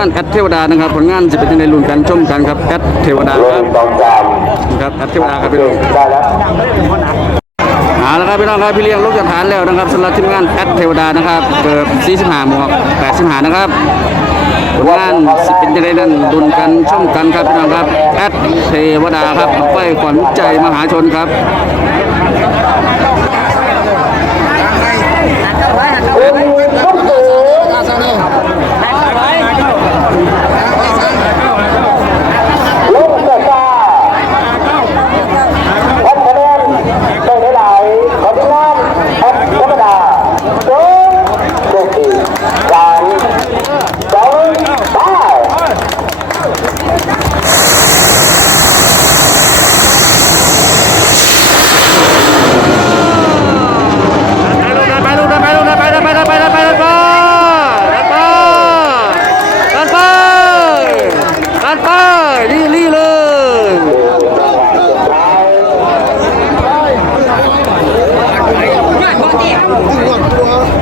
านแอดเทวดานะครับผลงานจะเป็นยังไงลุ้นกันชมกันครับแอดเทวดาครับต้องการครับแอดเทวดาครับพี่น้องได้แล้วเอาละครับพี่น้องครับพี่เลี้ยงลูกจากฐานแล้วนะครับสำหรับทีมงานแอดเทวดานะครับเกิด45หมวก85นะครับผลงานสิเป็นยังไงนั้นดุนกันช่องกันครับพี่น้องครับแอดเทวดาครับไฟขวัญใจมหาชนครับ นี่นี่เลยงานบ้านเดียว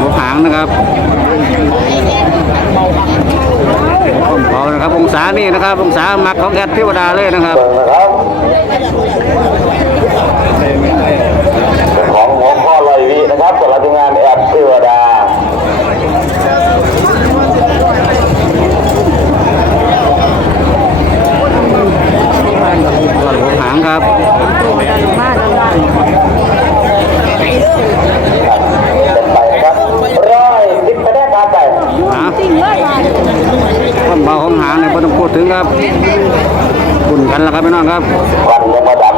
หัวหางนะครับความเบานะครับ องศานี่นะครับ องศามักของแอดเทวดาเลยนะครับ เบิ่งนะครับของหัวข้อลอยวินะครับสำหรับทีมงานแอดเทวดา ก็ระบบหางครับ เป็นไปครับร้อยสิบคะแนนตามไป นะ ๆจริงเลยบ้าน ความเบา ของหางเนี่ยไม่ต้องพูดถึงครับบุญกันแล้วครับพี่น้องครับวันยังมาดับ